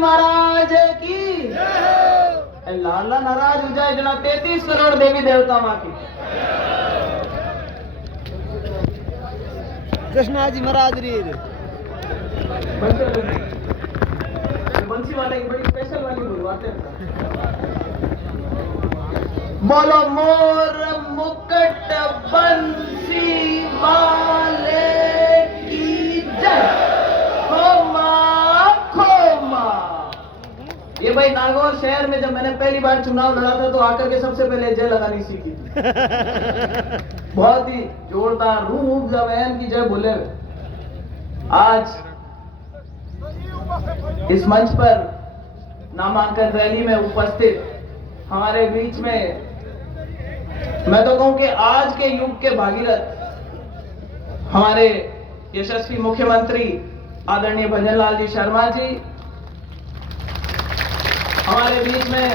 महाराज की लाला नाराज हो जाए जना 33 करोड़ देवी देवता मां की। कृष्णा जी महाराज री बंसी वाला एक बड़ी स्पेशल वाली बुलवाते हैं। बोलो मोर मुकुट बंसी वाले की जय। खोमा खोमा। ये भाई नागौर शहर में जब मैंने पहली बार चुनाव लड़ा था तो आकर के सबसे पहले जय लगानी सीखी थी। बहुत ही जोरदार रूह जवैन की जय बोले। आज इस मंच पर नामांकन रैली में उपस्थित हमारे बीच में मैं तो कहूं कि आज के युग के भागीरथ हमारे यशस्वी मुख्यमंत्री आदरणीय भजनलाल जी शर्मा जी हमारे बीच में,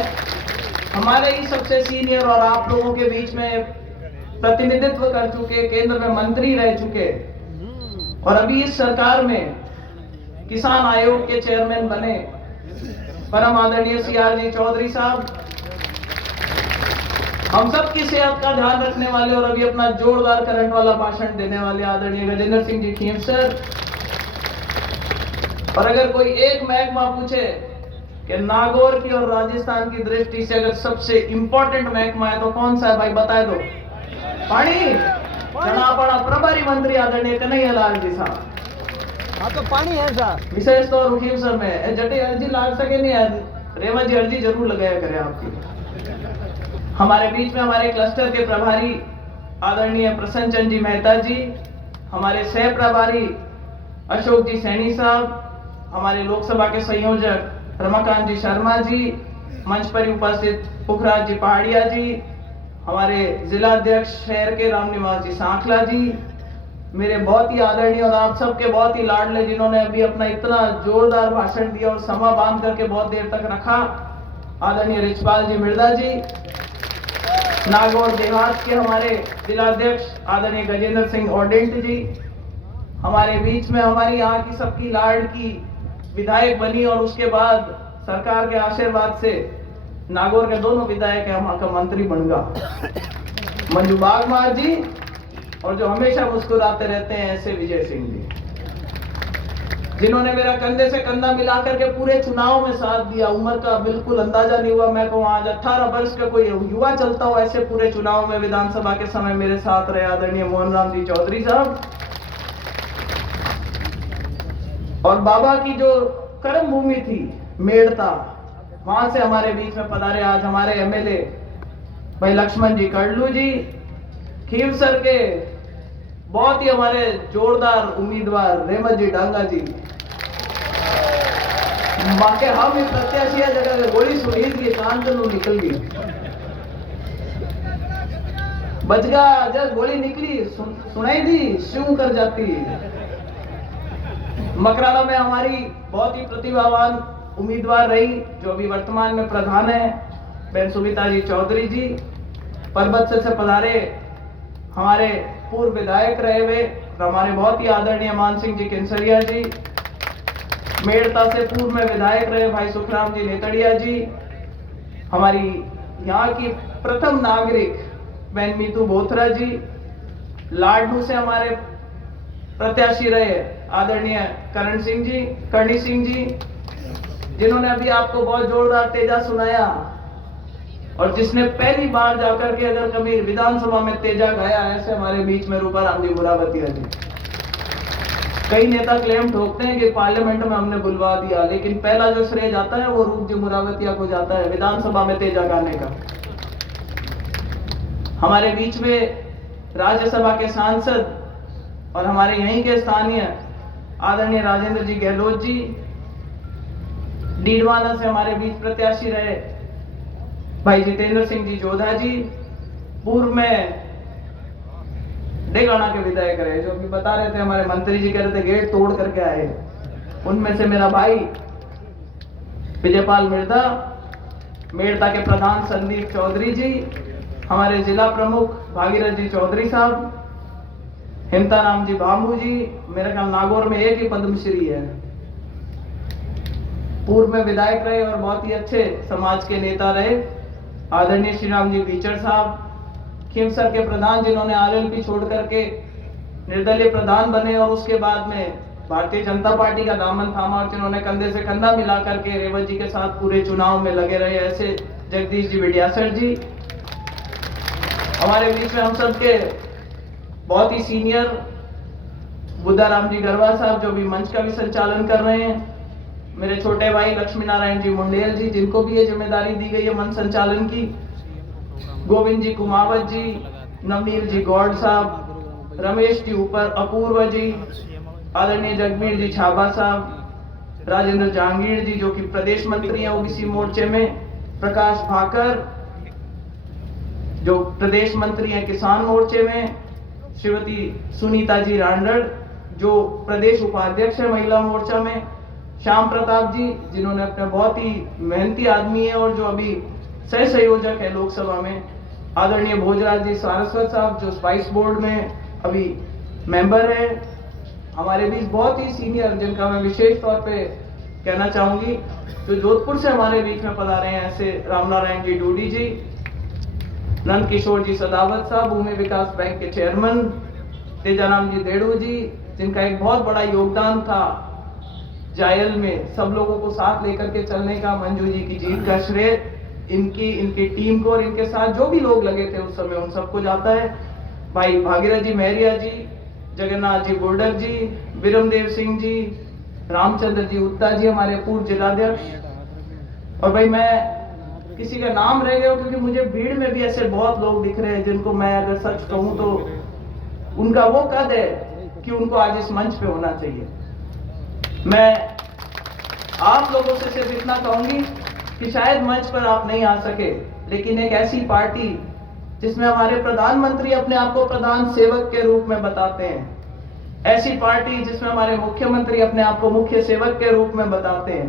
हमारे ही सबसे सीनियर और आप लोगों के बीच में प्रतिनिधित्व कर चुके, केंद्र में मंत्री रह चुके और अभी इस सरकार में किसान आयोग के चेयरमैन बने परम आदरणीय CR जी चौधरी साहब, हम सब की सेहत का ध्यान रखने वाले और अभी अपना जोरदार करंट वाला भाषण देने वाले आदरणीय गजेंद्र सिंह जी खींवसर। और अगर कोई एक महकमा पूछे कि नागौर की और राजस्थान की दृष्टि से अगर सबसे इंपॉर्टेंट महकमा है तो कौन सा है भाई, बताए दो। पानी। जनाबड़ा प्रभारी मंत्री आदरणीय कन्हैयालाल जी साहब। हाँ तो पानी है साहब। विशेष तौर रुखीम सर में जटे अर्जी लाग सके नहीं है, रेवा जी अर्जी जरूर लगाया करें आपकी। हमारे बीच में हमारे क्लस्टर के प्रभारी आदरणीय प्रसन्न चंद जी मेहता जी, हमारे सह प्रभारी अशोक जी सैनी साहब, हमारे लोकसभा के संयोजक रमाकांत जी शर्मा जी, मंच पर उपस्थित पुखराज जी पहाड़िया जी, हमारे जिला अध्यक्ष शहर के रामनिवास जी सांखला जी, मेरे बहुत ही आदरणीय और आप सबके बहुत ही लाडले जिन्होंने अभी अपना इतना जोरदार भाषण दिया और समा बांध करके बहुत देर तक रखा, आदरणीय रिचपाल जी मिर्दा जी, नागौर देहात के हमारे जिलाध्यक्ष आदरणीय गजेंद्र सिंह ओडेंट जी, हमारे बीच में हमारी यहाँ की सबकी लाड की विधायक बनी और उसके बाद सरकार के आशीर्वाद से नागौर के दोनों विधायक है वहां का मंत्री बन गया मंजू बागमार जी, और जो हमेशा मुस्कुराते रहते हैं ऐसे विजय सिंह जी, जिन्होंने मेरा कंधे से कंधा मिलाकर के पूरे चुनाव में साथ दिया। उम्र का बिल्कुल अंदाजा नहीं हुआ, मैं कहूँ आज 18 वर्ष का कोई युवा चलता हो ऐसे पूरे चुनाव में विधानसभा के समय मेरे साथ रहे आदरणीय मोहन राम जी चौधरी साहब। और बाबा की जो कर्म भूमि थी मेड़ता, वहां से हमारे बीच में पधारे आज हमारे MLA भाई लक्ष्मण जी कड़लू जी, खीवसर के बहुत ही हमारे जोरदार उम्मीदवार रेमत जी डांगा जी। बाकी हम इस प्रत्याशी जगह गोली सुनी थी कान तो निकल गई, बचगा जब गोली निकली सुनाई दी शू कर जाती। मकराला में हमारी बहुत ही प्रतिभावान उम्मीदवार रही जो अभी वर्तमान में प्रधान है बहन सुमिता जी चौधरी जी, परबत से पधारे हमारे पूर्व विधायक रहे हुए हमारे बहुत ही आदरणीय मान सिंह जी किंसरिया जी, मेड़ता से पूर्व में विधायक रहे भाई सुखराम जी नेतड़िया जी, हमारी यहाँ की प्रथम नागरिक बहन मीतू बोथरा जी, लाडनू से हमारे प्रत्याशी रहे आदरणीय करण सिंह जी, करणी सिंह जी, जिन्होंने अभी आपको बहुत जोरदार तेजा सुनाया और जिसने पहली बार जाकर के अगर कभी विधानसभा में तेजा गाया ऐसे हमारे बीच में रूपा राम जी मुरावतिया जी। कई नेता क्लेम ठोकते हैं कि पार्लियामेंट में हमने बुलवा दिया, लेकिन पहला जो श्रेय जाता है वो रूप जी मुरावतिया को जाता है विधानसभा में तेजा गाने का। हमारे बीच में राज्यसभा के सांसद और हमारे यहीं के स्थानीय आदरणीय राजेंद्र जी गहलोत जी, डीडवाना से हमारे बीच प्रत्याशी रहे भाई जितेंद्र सिंह जी जोधा जी, पूर्व में डेगाना के विधायक रहे जो अभी बता रहे थे हमारे मंत्री जी कह रहे थे गेट तोड़ करके आए, उनमें से मेरा भाई विजयपाल मिर्दा, मेड़ता के प्रधान संदीप चौधरी जी, हमारे जिला प्रमुख भागीरथ जी चौधरी साहब, हिमताराम जी बामू जी, मेरे ख्याल नागौर में एक ही पद्मश्री है, पूर्व में विधायक रहे और बहुत ही अच्छे समाज के नेता रहे, आदरणीय श्री राम जी बीचड़ साहब, खींवसर के प्रधान जिन्होंने आरएलपी छोड़ करके निर्दलीय प्रधान बने और उसके बाद में भारतीय जनता पार्टी का दामन थामा और जिन्होंने कंधे से कंधा मिला करके रेवत जी के साथ पूरे चुनाव में लगे रहे, ऐसे जगदीश जी विड्यासर जी। हमारे बीच में हम सबके बहुत ही सीनियर बुद्धाराम जी गरवा साहब जो भी मंच का भी संचालन कर रहे हैं, मेरे छोटे भाई लक्ष्मी नारायण जी मुंडेल जी जिनको भी ये जिम्मेदारी दी गई है मंच संचालन की, गोविंद जी कुमावत जी, नवनील जी गौड़ साहब, रमेश जी ऊपर, अपूर्व जी, आदरणीय जगबीर जी छाबा साहब, राजेंद्र जहांगीर जी जो कि प्रदेश मंत्री हैं ओबीसी मोर्चे में, प्रकाश भाकर जो प्रदेश मंत्री हैं किसान मोर्चे में, श्रीमती सुनीता जी रांडड़ जो प्रदेश उपाध्यक्ष है महिला मोर्चा में, श्याम प्रताप जी जिन्होंने अपने बहुत ही मेहनती आदमी है और जो अभी सह संयोजक है लोकसभा में, आदरणीय भोजराज जी सारस्वत साहब जो स्पाइस बोर्ड में अभी मेंबर है, हमारे बीच बहुत ही सीनियर जिनका मैं विशेष तौर पे कहना चाहूंगी जो जोधपुर से हमारे बीच में पधारे हैं, ऐसे रामनारायण जी डूडी जी, नंद किशोर जी सदावत साहब, भूमि विकास बैंक के चेयरमैन, तेजाराम जी देड़ू जी जिनका एक बहुत बड़ा योगदान था जायल में सब लोगों को साथ लेकर के चलने का, मंजू जी की जीत का श्रेय इनकी टीम को और इनके साथ जो भी लोग लगे थे उस समय उन सबको जाता है। भाई भागीरथ जी महरिया जी, जगन्नाथ जी बुर्डक जी, विरमदेव सिंह जी, रामचंद्र जी उत्ता जी हमारे पूर्व जिलाध्यक्ष। और भाई मैं किसी का नाम रह गया क्योंकि मुझे भीड़ में भी ऐसे बहुत लोग दिख रहे हैं जिनको मैं अगर सच कहूं तो उनका वो कद है कि उनको आज इस मंच पे होना चाहिए। मैं आप लोगों से सिर्फ इतना कहूंगी कि शायद मंच पर आप नहीं आ सके, लेकिन एक ऐसी पार्टी जिसमें हमारे प्रधानमंत्री अपने आप को प्रधान सेवक के रूप में बताते हैं, ऐसी पार्टी जिसमें हमारे मुख्यमंत्री अपने आप को मुख्य सेवक के रूप में बताते हैं,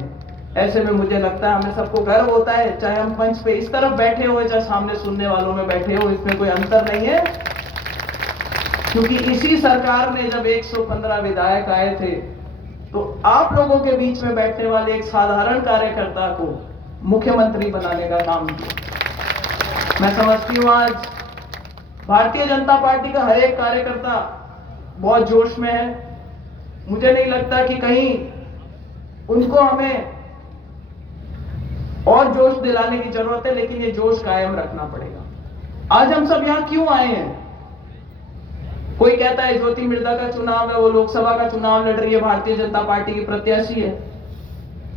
ऐसे में मुझे लगता है हमें सबको गर्व होता है, चाहे हम मंच पे इस तरफ बैठे हो चाहे सामने सुनने वालों में बैठे हो, इसमें कोई अंतर नहीं है। क्योंकि इसी सरकार ने जब 115 विधायक आए थे तो आप लोगों के बीच में बैठने वाले एक साधारण कार्यकर्ता को मुख्यमंत्री बनाने का काम किया। मैं समझती हूं आज भारतीय जनता पार्टी का हर एक कार्यकर्ता बहुत जोश में है। मुझे नहीं लगता कि कहीं उनको हमें और जोश दिलाने की जरूरत है, लेकिन ये जोश कायम रखना पड़ेगा। आज हम सब यहां क्यों आए हैं? कोई कहता है ज्योति मिर्धा का चुनाव है, वो लोकसभा का चुनाव लड़ रही है, भारतीय जनता पार्टी की प्रत्याशी है,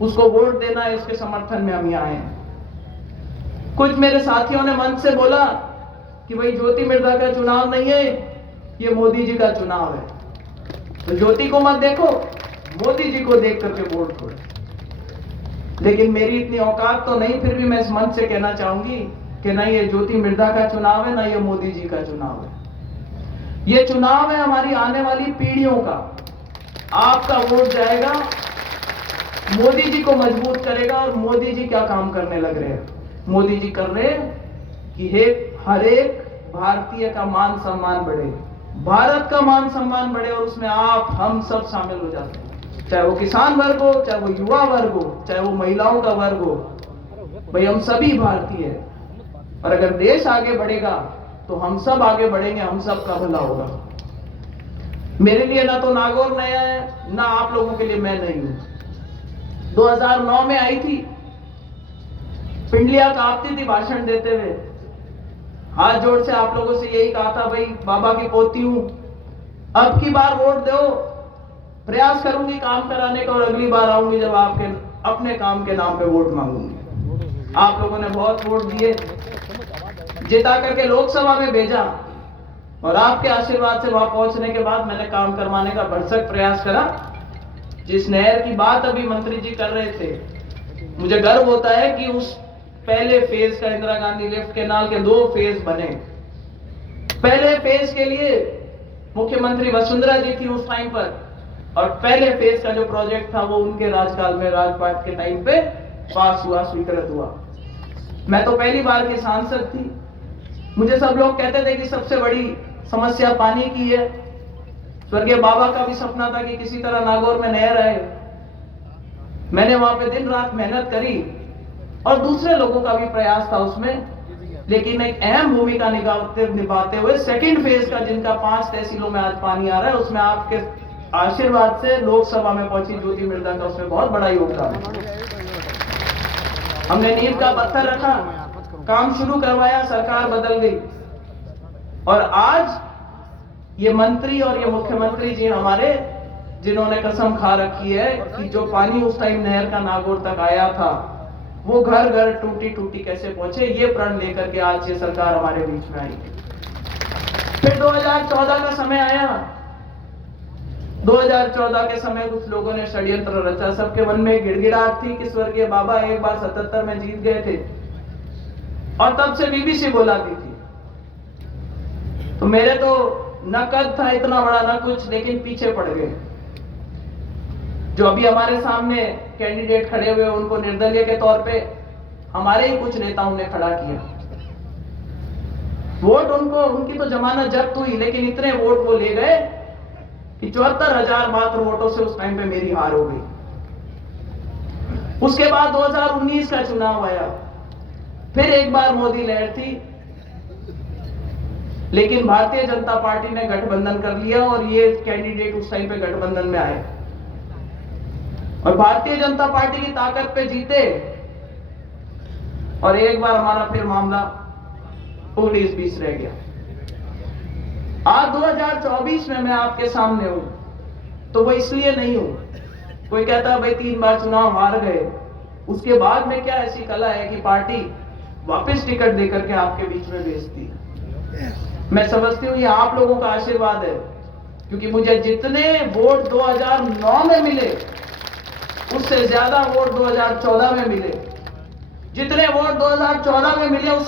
उसको वोट देना है, उसके समर्थन में हम यहाँ आए हैं। कुछ मेरे साथियों ने मंच से बोला कि भाई ज्योति मिर्धा का चुनाव नहीं है, ये मोदी जी का चुनाव है, तो ज्योति को मत देखो, मोदी जी को देख करके वोट दो। लेकिन मेरी इतनी औकात तो नहीं, फिर भी मैं इस मंच से कहना चाहूंगी कि ना ये ज्योति मिर्धा का चुनाव है, ना ये मोदी जी का चुनाव है। ये चुनाव है हमारी आने वाली पीढ़ियों का। आपका वोट जाएगा, मोदी जी को मजबूत करेगा। और मोदी जी क्या काम करने लग रहे हैं? मोदी जी कर रहे हैं कि हर एक भारतीय का मान सम्मान बढ़े, भारत का मान सम्मान बढ़े, और उसमें आप हम सब शामिल हो जाते हैं, चाहे वो किसान वर्ग हो, चाहे वो युवा वर्ग हो, चाहे वो महिलाओं का वर्ग हो। भाई हम सभी भारतीय हैं, और अगर देश आगे बढ़ेगा तो हम सब आगे बढ़ेंगे, हम सब का भला होगा। मेरे लिए ना तो नागौर नया है, ना आप लोगों के लिए मैं नहीं हूं। 2009 में आई थी, पिंडलिया कांपती थी भाषण देते हुए, हाथ जोड़ से आप लोगों से यही कहा था, भाई बाबा की पोती हूं, अब की बार वोट दो, प्रयास करूंगी काम कराने का, और अगली बार आऊंगी जब आपके अपने काम के नाम पे वोट मांगूंगी। आप लोगों ने बहुत वोट दिए, जिता करके लोकसभा में भेजा, और आपके आशीर्वाद से वहां पहुंचने के बाद मैंने काम करवाने का भरसक प्रयास करा। जिस नहर की बात अभी मंत्री जी कर रहे थे, मुझे गर्व होता है कि उस पहले फेज का इंदिरा गांधी लिफ्ट कैनाल के 2 फेज बने। पहले फेज के लिए मुख्यमंत्री वसुंधरा जी थी उस टाइम पर, और पहले फेज का जो प्रोजेक्ट था वो उनके राजकाल में, राजपाट के टाइम पे पास हुआ, स्वीकृत हुआ। मैं तो पहली बार की सांसद थी। मुझे सब लोग कहते थे कि सबसे बड़ी समस्या पानी की है। स्वर्गीय बाबा का भी सपना था कि किसी तरह नागौर में नहर आए। मैंने वहां पे दिन रात मेहनत करी और दूसरे लोगों का भी प्रयास था उसमें, लेकिन एक अहम भूमिका निभाते हुए सेकंड फेज का, जिनका 5 तहसीलों में आज पानी आ रहा है, उसमें आपके आशीर्वाद से लोकसभा में पहुंची ज्योति मृदा का उसमें बहुत बड़ा योगदान है। हमने नींव का पत्थर रखा, काम शुरू करवाया, सरकार बदल गई और आज ये मंत्री और ये मुख्यमंत्री जी हमारे, जिन्होंने कसम खा रखी है कि जो पानी उस टाइम नहर का नागौर तक आया था वो घर घर टूटी टूटी कैसे पहुंचे, ये प्रण लेकर के आज ये सरकार हमारे बीच में आई। फिर 2014 का समय आया। 2014 के समय कुछ लोगों ने षड्यंत्र रचा, सबके मन में गिड़गिड़ाहट थी कि स्वर्गीय बाबा एक बार 77 में जीत गए थे और तब से बीबीसी बुलाती थी। तो मेरे तो न कद था इतना बड़ा न कुछ, लेकिन पीछे पड़ गए। जो अभी हमारे सामने कैंडिडेट खड़े हुए उनको निर्दलीय के तौर पे हमारे ही कुछ नेताओं ने खड़ा किया। वोट उनको, उनकी तो जमानत जब्त हुई, लेकिन इतने वोट वो ले गए कि 74,000 मात्र वोटों से उस टाइम पे मेरी हार हो गई। उसके बाद 2019 का चुनाव आया, फिर एक बार मोदी लहर थी, लेकिन भारतीय जनता पार्टी ने गठबंधन कर लिया और ये कैंडिडेट उस टाइम पे गठबंधन में आए और भारतीय जनता पार्टी की ताकत पे जीते और एक बार हमारा फिर मामला 19-20 रह गया। आज 2024 में मैं आपके सामने हूं तो वो इसलिए नहीं हूं, कोई कहता है भाई 3 बार चुनाव हार गए, उसके बाद में क्या ऐसी कला है कि पार्टी वापस टिकट देकर के आपके बीच में भेजती है। मैं समझती हूं ये आप लोगों का आशीर्वाद है, क्योंकि मुझे जितने वोट 2009 में मिले उससे ज्यादा वोट 2014 में मिले, जितने वोट 2014 में मिले उससे